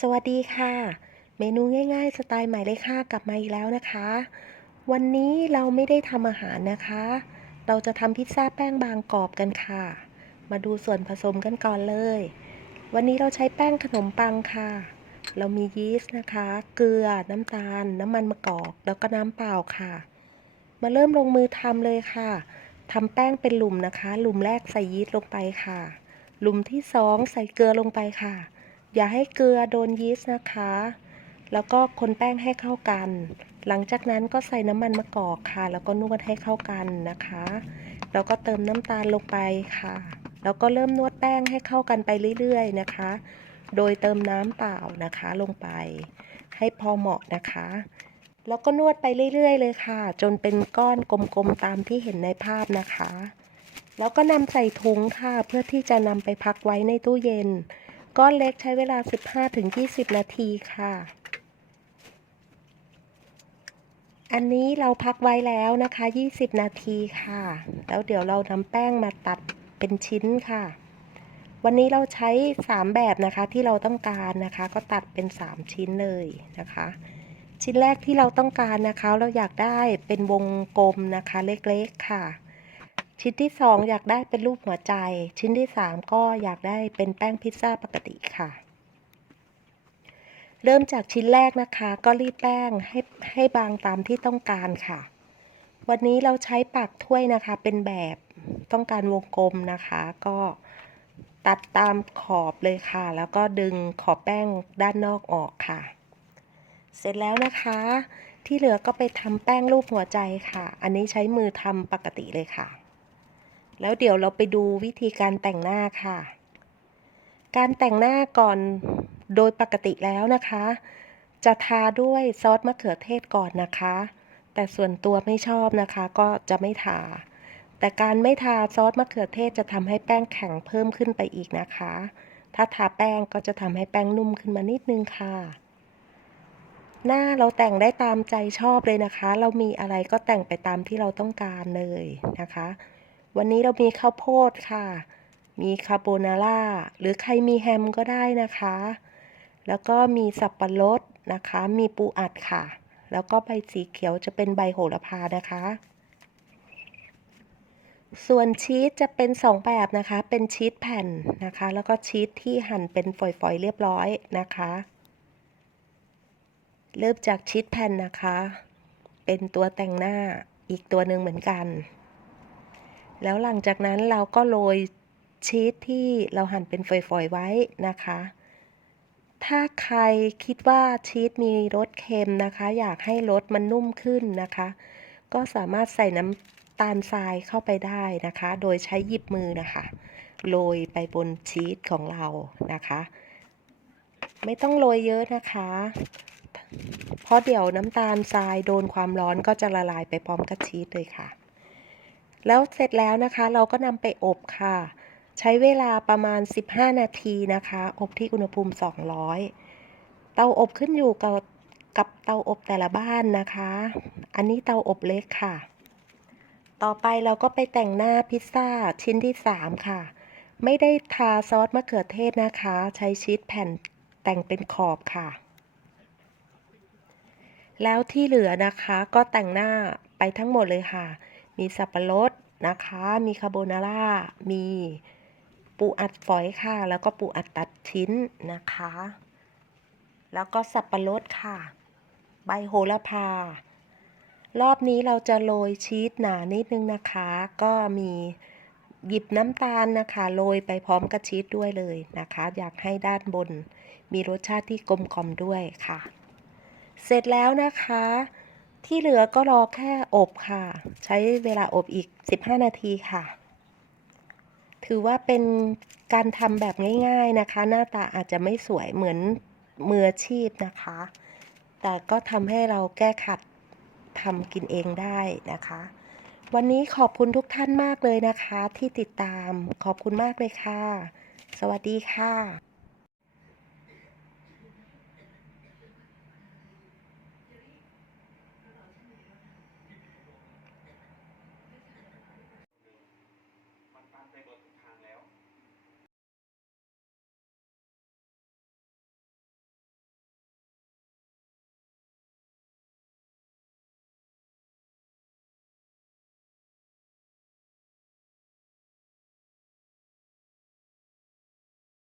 สวัสดีค่ะ เมนูง่าย ๆ สไตล์ใหม่เลยค่ะกลับมาอีกแล้วนะคะ วันนี้เราไม่ได้ทำอาหารนะคะ เราจะทำพิซซ่าแป้งบางกรอบกันค่ะ มาดูส่วนผสมกันก่อนเลย วันนี้เราใช้แป้งขนมปังค่ะ เรามียีสต์นะคะ เกลือน้ำตาล น้ำมันมะกอกแล้วก็น้ำเปล่าค่ะ มาเริ่มลงมือทำเลยค่ะทำแป้งเป็นหลุมนะคะ หลุมแรกใส่ยีสต์ลงไปค่ะ หลุมที่สองใส่เกลือลงไปค่ะ อย่าให้เกลือโดนยีสต์นะคะ แล้วก็คนแป้งให้เข้ากัน หลังจากนั้นก็ใส่น้ำมันมะกอกค่ะ แล้วก็นวดให้เข้ากันนะคะ แล้วก็เติมน้ำตาลลงไปค่ะ แล้วก็เริ่มนวดแป้งให้เข้ากันไปเรื่อยๆนะคะ โดยเติมน้ำเปล่านะคะลงไป ให้พอเหมาะนะคะ แล้วก็นวดไปเรื่อยๆ เลยค่ะ จนเป็นก้อนกลมๆตามที่เห็นในภาพนะคะแล้วก็นำใส่ถุงค่ะ เพื่อที่จะนำไปพักไว้ในตู้เย็น ก้อนเล็กใช้เวลา 15-20 นาทีค่ะ อันนี้เราพักไว้แล้วนะคะ 20 นาทีค่ะ แล้วเดี๋ยวเรานำแป้งมาตัดเป็นชิ้นค่ะ วันนี้เราใช้ 3 แบบนะคะที่เราต้องการนะคะ ก็ตัดเป็น 3 ชิ้นเลยนะคะ ชิ้นแรกที่เราต้องการนะคะ เราอยากได้เป็นวงกลมนะคะเล็กๆค่ะ ชิ้นที่ 2 อยากได้เป็นรูปหัวใจ ชิ้นที่ 3 ก็อยากได้เป็นแป้งพิซซ่าปกติค่ะ เริ่มจากชิ้นแรกนะคะ ก็รีดแป้งให้ให้บางตามที่ต้องการค่ะ วันนี้เราใช้ปากถ้วยนะคะ เป็นแบบต้องการวงกลมนะคะ ก็ตัดตามขอบเลยค่ะ แล้วก็ดึงขอบแป้งด้านนอกออกค่ะ เสร็จแล้วนะคะ ที่เหลือก็ไปทำแป้งรูปหัวใจค่ะ อันนี้ใช้มือทำปกติเลยค่ะ แล้วเดี๋ยวเราไปดูวิธีการแต่งหน้าค่ะ การแต่งหน้าก่อนโดยปกติแล้วนะคะ จะทาด้วยซอสมะเขือเทศก่อนนะคะ แต่ส่วนตัวไม่ชอบนะคะก็จะไม่ทา แต่การไม่ทาซอสมะเขือเทศจะทำให้แป้งแข็งเพิ่มขึ้นไปอีกนะคะ ถ้าทาแป้งก็จะทำให้แป้งนุ่มขึ้นมานิดนึงค่ะ หน้าเราแต่งได้ตามใจชอบเลยนะคะ เรามีอะไรก็แต่งไปตามที่เราต้องการเลยนะคะ วันนี้เรามีข้าวโพดค่ะ มีคาโบนาร่า หรือใครมีแฮมก็ได้นะคะ แล้วก็มีสับปะรดนะคะ มีปูอัดค่ะ แล้วก็ใบสีเขียวจะเป็นใบโหระพานะคะ ส่วนชีสจะเป็น2แบบนะคะ เป็นชีสแผ่นนะคะ แล้วก็ชีสที่หั่นเป็นฝอยๆเรียบร้อยนะคะ เริ่มจากชีสแผ่นนะคะ เป็นตัวแต่งหน้าอีกตัวหนึ่งเหมือนกัน แล้วหลังจากนั้นเราก็โรยชีสที่เราหั่นเป็นฝอยๆไว้นะคะ ถ้าใครคิดว่าชีสมีรสเค็มนะคะ อยากให้รสมันนุ่มขึ้นนะคะ ก็สามารถใส่น้ำตาลทรายเข้าไปได้นะคะ โดยใช้หยิบมือนะคะโรยไปบนชีสของเรานะคะ ไม่ต้องโรยเยอะนะคะ เพราะเดี๋ยวน้ำตาลทรายโดนความร้อนก็จะละลายไปพร้อมกับชีสเลยค่ะ แล้วเสร็จแล้วนะคะเราก็นำไปอบค่ะ ใช้เวลาประมาณ 15 นาทีนะคะ อบที่อุณหภูมิ 200 เตาอบขึ้นอยู่กับกับเตาอบแต่ละบ้านนะคะ อันนี้เตาอบเล็กค่ะ ต่อไปเราก็ไปแต่งหน้าพิซซ่าชิ้นที่ 3 ค่ะ ไม่ได้ทาซอสมะเขือเทศนะคะ ใช้ชีสแผ่นแต่งเป็นขอบค่ะ แล้วที่เหลือนะคะก็แต่งหน้าไปทั้งหมดเลยค่ะ มีสับปะรดนะคะ มีคาโบนาร่า มีปูอัดฝอยค่ะ แล้วก็ปูอัดตัดชิ้นนะคะ แล้วก็สับปะรดค่ะ ใบโหระพา รอบนี้เราจะโรยชีสหนานิดนึงนะคะ ก็มีหยิบน้ำตาลนะคะโรยไปพร้อมกับชีสด้วยเลยนะคะ อยากให้ด้านบน มีรสชาติที่กลมกล่อมด้วยค่ะ เสร็จแล้วนะคะ ที่เหลือก็รอแค่อบค่ะ ใช้เวลาอบอีก 15 นาทีค่ะ ถือว่าเป็นการทำแบบง่ายๆนะคะ หน้าตาอาจจะไม่สวยเหมือนมืออาชีพนะคะ แต่ก็ทำให้เราแก้ขัดทำกินเองได้นะคะ วันนี้ขอบคุณทุกท่านมากเลยนะคะ ที่ติดตามขอบคุณมากเลยค่ะ สวัสดีค่ะ